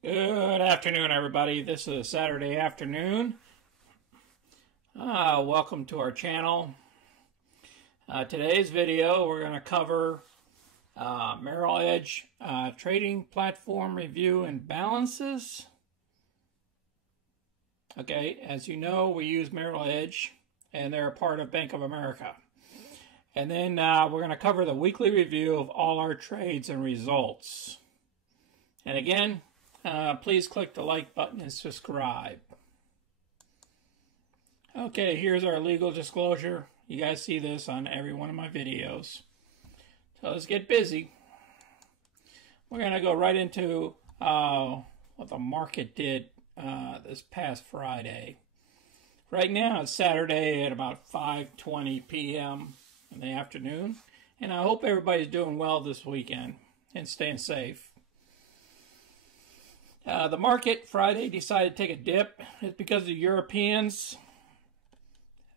Good afternoon, everybody. This is Saturday afternoon. Welcome to our channel. Today's video, we're going to cover Merrill Edge trading platform review and balances. Okay, as you know, we use Merrill Edge, and they're a part of Bank of America. And then we're going to cover the weekly review of all our trades and results. And again, please click the like button and subscribe. Okay, here's our legal disclosure. You guys see this on every one of my videos. So let's get busy. We're going to go right into what the market did this past Friday. Right now it's Saturday at about 5:20 p.m. in the afternoon. And I hope everybody's doing well this weekend and staying safe. The market Friday decided to take a dip. It's because the Europeans,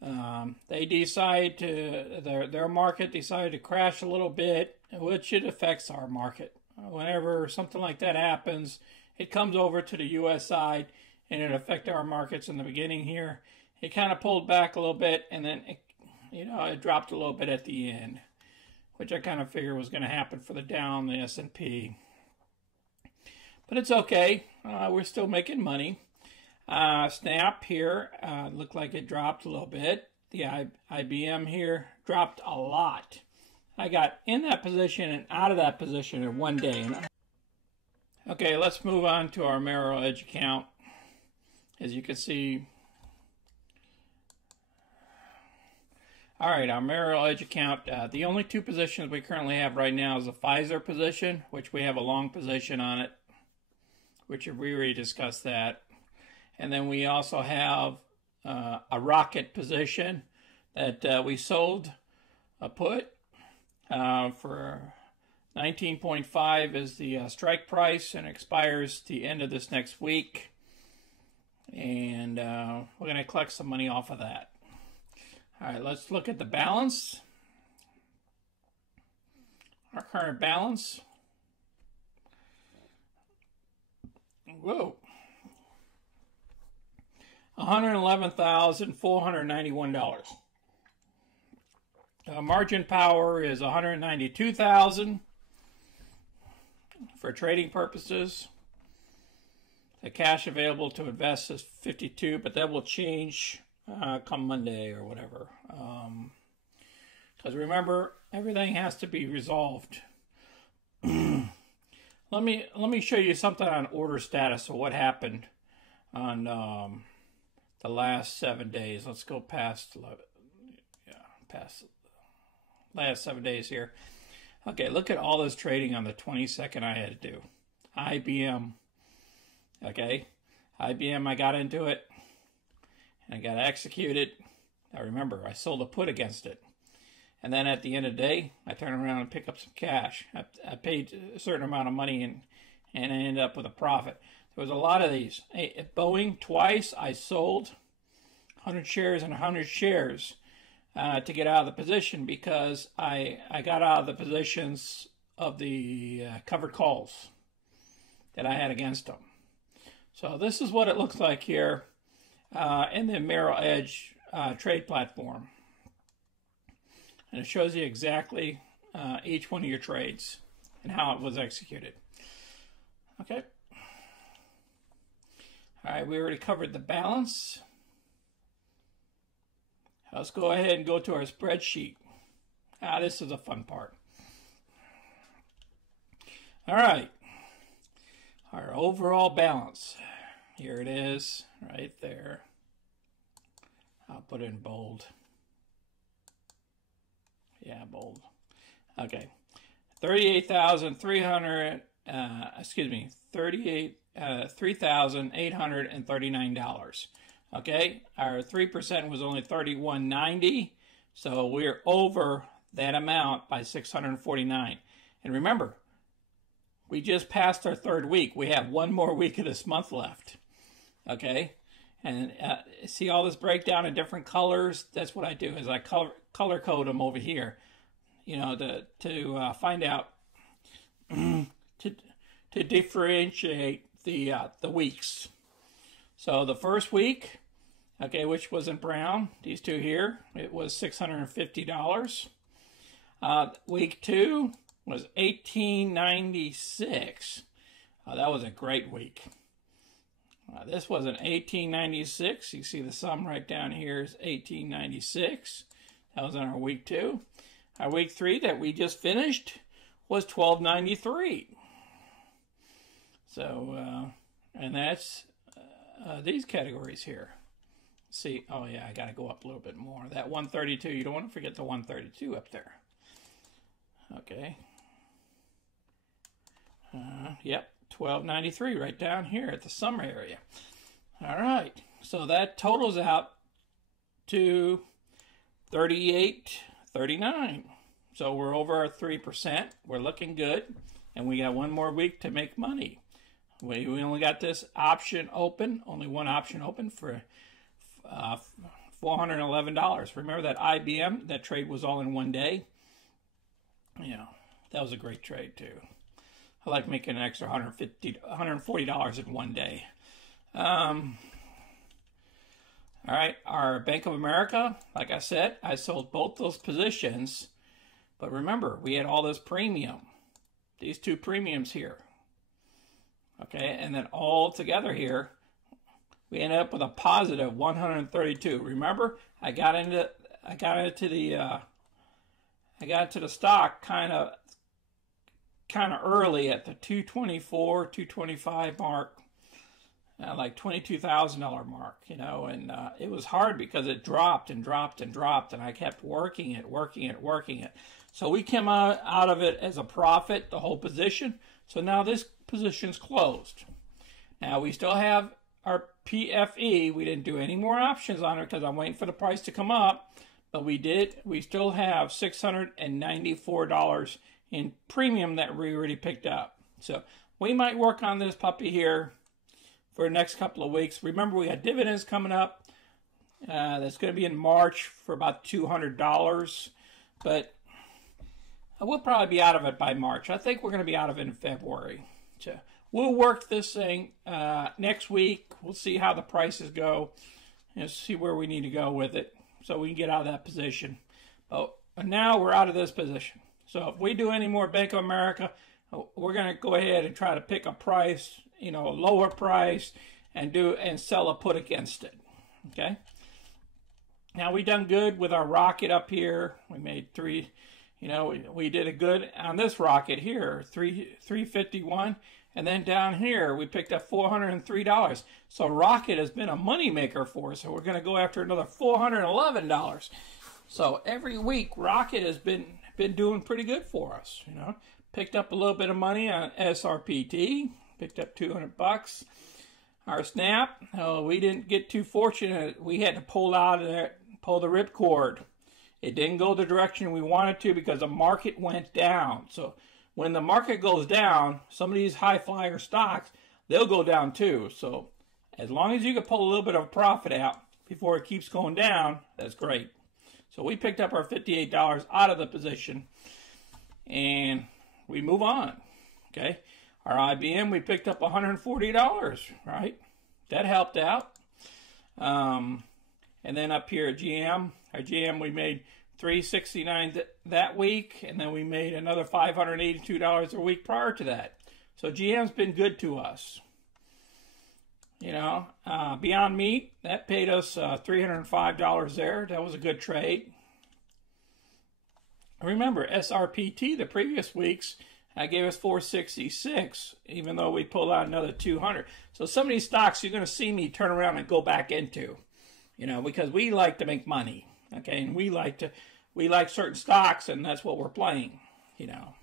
they decide to, their market decided to crash a little bit, which it affects our market. Whenever something like that happens, it comes over to the U.S. side and it affected our markets in the beginning here. It kind of pulled back a little bit and then, it dropped a little bit at the end, which I kind of figured was going to happen for the Dow and the S&P. But it's okay. We're still making money. SNAP here looked like it dropped a little bit. The IBM here dropped a lot. I got in that position and out of that position in one day. Okay, let's move on to our Merrill Edge account. As you can see, all right, our Merrill Edge account, the only two positions we currently have right now is the Pfizer position, which we have a long position on it, which we already discussed that. And then we also have a rocket position that we sold a put for 19.5 is the strike price, and expires the end of this next week. And we're going to collect some money off of that. All right, let's look at the balance. Our current balance. Whoa. $111,491. Margin power is $192,000 for trading purposes. The cash available to invest is $52,000, but that will change come Monday or whatever. Because remember, everything has to be resolved. Let me show you something on order status of what happened on the last 7 days. Let's go past last 7 days here. Okay, look at all this trading on the 22nd I had to do. IBM. Okay, IBM, I got into it and I got executed. Now remember, I sold a put against it. And then at the end of the day, I turn around and pick up some cash. I paid a certain amount of money and I ended up with a profit. There was a lot of these. At Boeing, twice I sold 100 shares and 100 shares to get out of the position because I got out of the positions of the covered calls that I had against them. So this is what it looks like here in the Merrill Edge trade platform. And it shows you exactly each one of your trades and how it was executed. Okay. All right, we already covered the balance. Let's go ahead and go to our spreadsheet. This is a fun part. All right. Our overall balance. Here it is, right there. I'll put it in bold. Yeah, bold. Okay. $3,839. Okay, our 3% was only $31.90, so we're over that amount by $649. And remember, we just passed our third week. We have one more week of this month left. Okay, and see all this breakdown in different colors? That's what I do, is I color code them over here, to find out to differentiate the weeks. So the first week, okay, which was in brown, these two here, it was $650. Week 2 was $1,896. That was a great week. This was an $1,896. You see the sum right down here is $1,896. That was in our week 2. Our week 3 that we just finished was $1,293. So, and that's these categories here. See, oh yeah, I got to go up a little bit more. That 132, you don't want to forget the 132 up there. Okay. Yep, $1,293 right down here at the summer area. All right, so that totals out to $38.39. So we're over our 3%. We're looking good, and we got one more week to make money. We only got this option open, only one option open for $411. Remember that IBM, that trade was all in one day? Yeah, that was a great trade too. I like making an extra $140 in one day. All right, our Bank of America, like I said, I sold both those positions. But remember, we had all this premium. These two premiums here. Okay, and then all together here, we ended up with a positive 132. Remember, I got into the stock kind of early at the 224, 225 mark, like $22,000 mark, you know, and it was hard because it dropped and dropped and dropped, and I kept working it. So we came out of it as a profit, the whole position. So now this position's closed. Now we still have our PFE. We didn't do any more options on it because I'm waiting for the price to come up. But we still have $694 in premium that we already picked up. So we might work on this puppy here for the next couple of weeks. Remember, we got dividends coming up. That's going to be in March for about $200. But we'll probably be out of it by March. I think we're going to be out of it in February. So we'll work this thing next week. We'll see how the prices go and see where we need to go with it so we can get out of that position. But now we're out of this position. So if we do any more Bank of America, we're going to go ahead and try to pick a price, you know, a lower price, and sell a put against it. Okay. Now we done good with our rocket up here. We made three. You know, we did a good on this rocket here, 351, and then down here we picked up $403. So rocket has been a money maker for us. So we're going to go after another $411. So every week rocket has been doing pretty good for us. You know, picked up a little bit of money on SRPT, picked up $200. Our SNAP, we didn't get too fortunate. We had to pull the ripcord. It didn't go the direction we wanted to because the market went down. So when the market goes down, some of these high flyer stocks, they'll go down too. So as long as you can pull a little bit of profit out before it keeps going down, that's great. So we picked up our $58 out of the position and we move on. Okay. Our IBM, we picked up $140, right? That helped out. And then up here at GM, our GM, we made $369 that week, and then we made another $582 a week prior to that. So GM's been good to us. You know, Beyond Meat, that paid us $305 there. That was a good trade. Remember, SRPT, the previous weeks, gave us $466, even though we pulled out another $200. So some of these stocks you're going to see me turn around and go back into. You know, because we like to make money, okay, and we like certain stocks, and that's what we're playing, you know,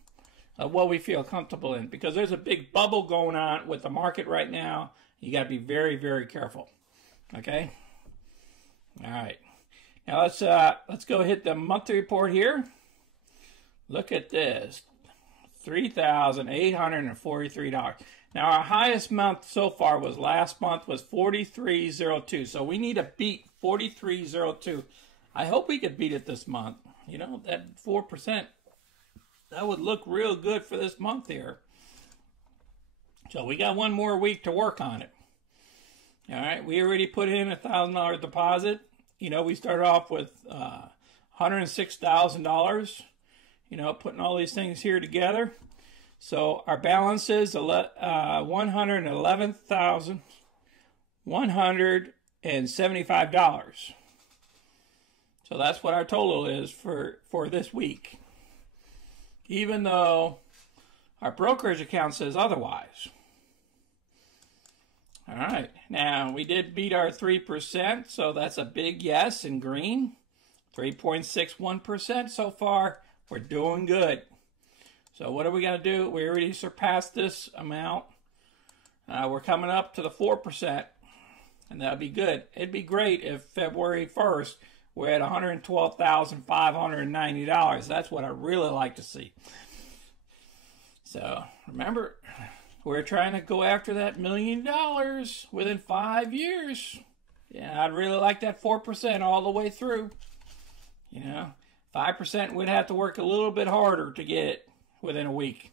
what we feel comfortable in, because there's a big bubble going on with the market right now. You got to be very, very careful, okay. All right, now let's go hit the monthly report here. Look at this, $3,843. Now, our highest month so far was last month was $43.02. So we need to beat $43.02. I hope we could beat it this month. You know, that 4%, that would look real good for this month here. So we got one more week to work on it. All right, we already put in a $1,000 deposit. You know, we started off with $106,000. You know, putting all these things here together. So our balance is $111,175. So that's what our total is for this week. Even though our brokerage account says otherwise. All right, now we did beat our 3%, so that's a big yes in green. 3.61% so far. We're doing good. So what are we going to do? We already surpassed this amount. We're coming up to the 4%, and that'd be good. It'd be great if February 1st we're at $112,590. That's what I really like to see. So remember, we're trying to go after that $1 million within 5 years. Yeah, I'd really like that 4% all the way through. You know, 5% we'd have to work a little bit harder to get it within a week.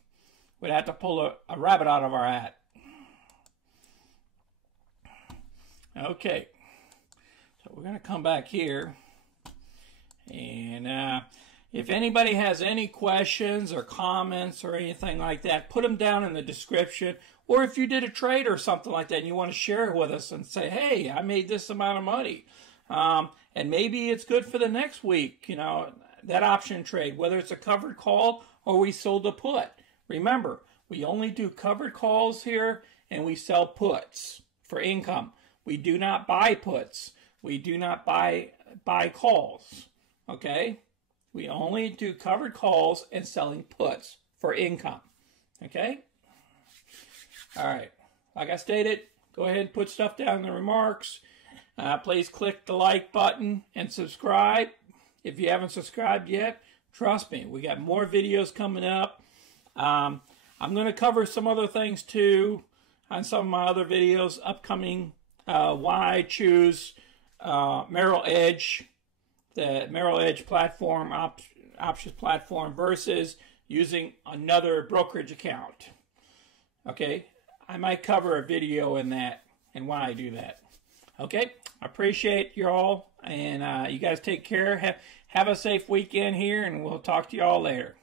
We'd have to pull a rabbit out of our hat. Okay, so we're going to come back here. And if anybody has any questions or comments or anything like that, put them down in the description. Or if you did a trade or something like that and you want to share it with us and say, hey, I made this amount of money. And maybe it's good for the next week, you know, that option trade, whether it's a covered call or we sold a put. Remember, we only do covered calls here and we sell puts for income. We do not buy puts. We do not buy calls. Okay? We only do covered calls and selling puts for income. Okay? All right. Like I stated, go ahead and put stuff down in the remarks. Please click the like button and subscribe. If you haven't subscribed yet, trust me, we got more videos coming up. I'm going to cover some other things too on some of my other videos upcoming. Why I choose Merrill Edge, the Merrill Edge platform, options platform, versus using another brokerage account. Okay, I might cover a video in that and why I do that. Okay, I appreciate you all, and you guys take care. Have a safe weekend here, and we'll talk to you all later.